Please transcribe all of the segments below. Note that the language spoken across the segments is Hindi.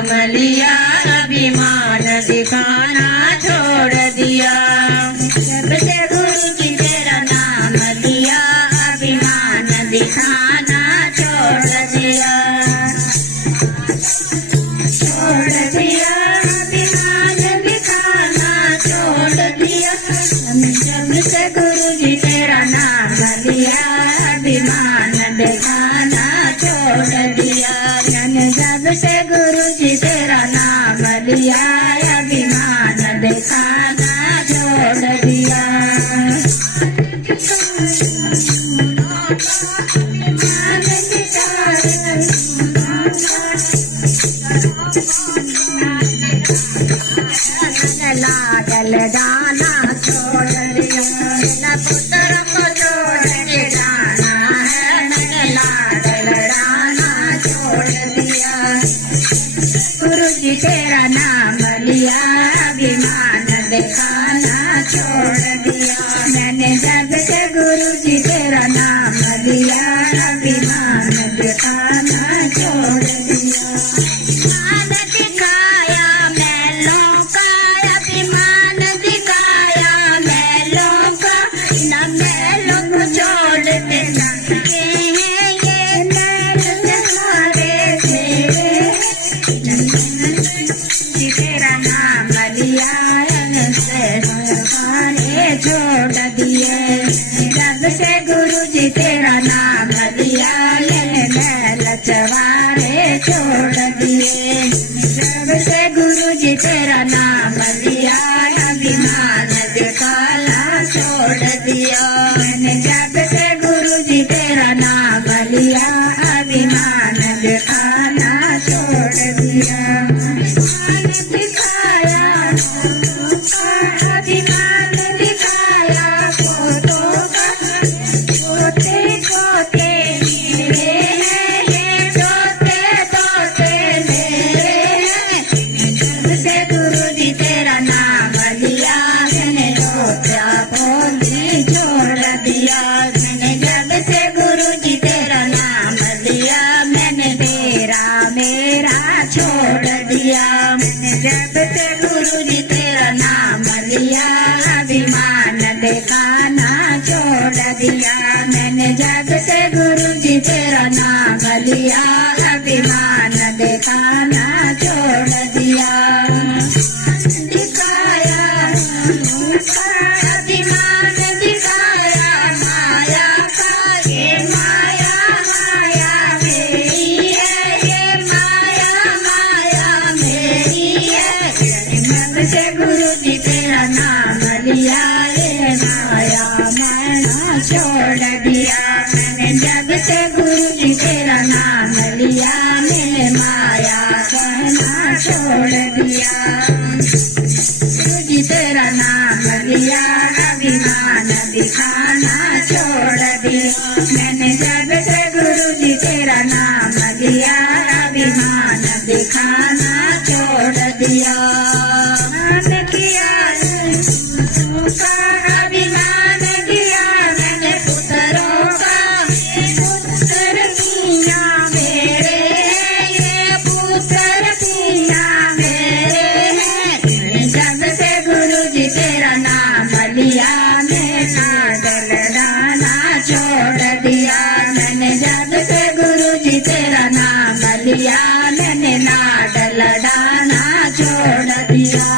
नाम लिया अभिमान दिखाना छोड़ दिया। जब से गुरु जी तेरा नाम लिया अभिमान दिखाना छोड़ दिया। छोड़ दिया अभिमान दिखाना छोड़ दिया। जब से गुरु जी तेरा नाम लिया अभिमान दिखाना छोड़ दिया। जब से गुरु जी तेरा नाम लिया अभिमान दिखाना छोड़ दिया। लाडल दाना छोड़ दिया। पुत्र को छोड़ के जाना है। लाडल दाना छोड़ दिया। गुरु जी तेरा नाम लिया अभिमान दिखाना छोड़ दिया। मैंने जब से गुरु जी तेरा नाम लिया अभिमान दिखाना छोड़ दिया। मान दिखाया मैलों का अभिमान दिखाया मैलों का। न मैलों को छोड़ के जाते हैं ये मैल तुम्हारे तेरे। तेरा नाम लिया छोड़ दिए। जब से गुरु जी तेरा नाम लिया मैल चवारे छोड़ दिए। जब से गुरु जी तेरा नाम लिया अभिमान दिखाना छोड़ दिया। जब से गुरु जी तेरा नाम लिया अभिमान दिखाना छोड़ दिया। दिखाया अभिमान दिखाया फोटो का। पोते पोते मेरे हैं तोते तोते मेरे हैं। जब से गुरु जी तेरा नाम लिया मैंने तोता बोलने छोड़ दिया। मैंने जब से गुरु जी तेरा नाम लिया मैंने तेरा मेरा छोड़ दिया। मैंने जब से गुरु जी तेरा नाम लिया अभिमान दिखाना छोड़ दिया। मैंने जब से गुरु जी तेरा नाम लिया अभिमान दिखाना छोड़ दिया। दिखाया अभिमान दिखाया माया का। ये माया माया मेरी है। ये माया माया मेरी है। जब से गुरु जी तेरा नाम लिया ये माया मैना छोड़ दिया। मैंने जब से गुरु जी तेरा नाम लिया मैंने माया कहना छोड़ दिया। गुरु जी तेरा नाम लिया अभिमान दिखाना छोड़ दिया। मैंने जब से गुरु जी तेरा नाम लिया अभिमान दिखाना छोड़ दिया। मान किया अभिमान दिया मैंने पुत्रों का। पुत्र पिया मेरे हैं ये पुत्र पिया मेरे हैं। जब से गुरु जी तेरा नाम लिया मैं लाडल दाना छोड़ दिया। मैंने जब से गुरु जी तेरा नाम लिया मैंने लाडल दाना छोड़ दिया।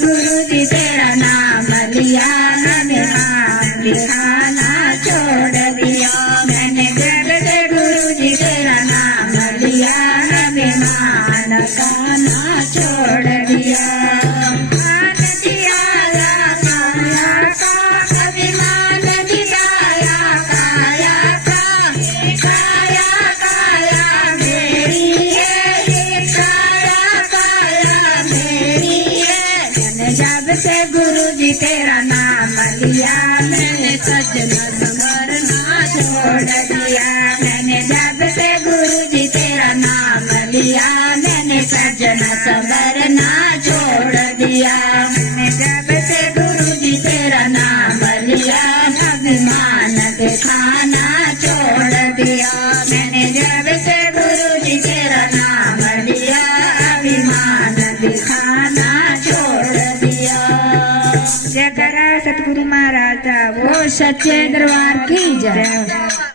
गुरु जी तेरा नाम लिया मैंने नाम दिखाना छोड़ दिया। मैंने जब से गुरु जी तेरा नाम लिया अभिमान गाना छोड़ दिया। मान दिया काया का अभिमान दिखाया काया का। काया काया मेरी है। ये काया काया मेरी है। मैंने जब से गुरु जी तेरा नाम लिया मैंने सजना संवरना छोड़ दिया। मैंने जब से गुरु जी तेरा नाम लिया मैंने सजना संवरना छोड़ दिया। मैंने जब से गुरु जी तेरा नाम लिया अभिमान दिखाना छोड़ दिया। मैंने जब से गुरु जी तेरा नाम लिया अभिमान दिखाना छोड़ दिया। जयकारा सतगुरु महाराज का, वो वो सच्चे दरबार की जय।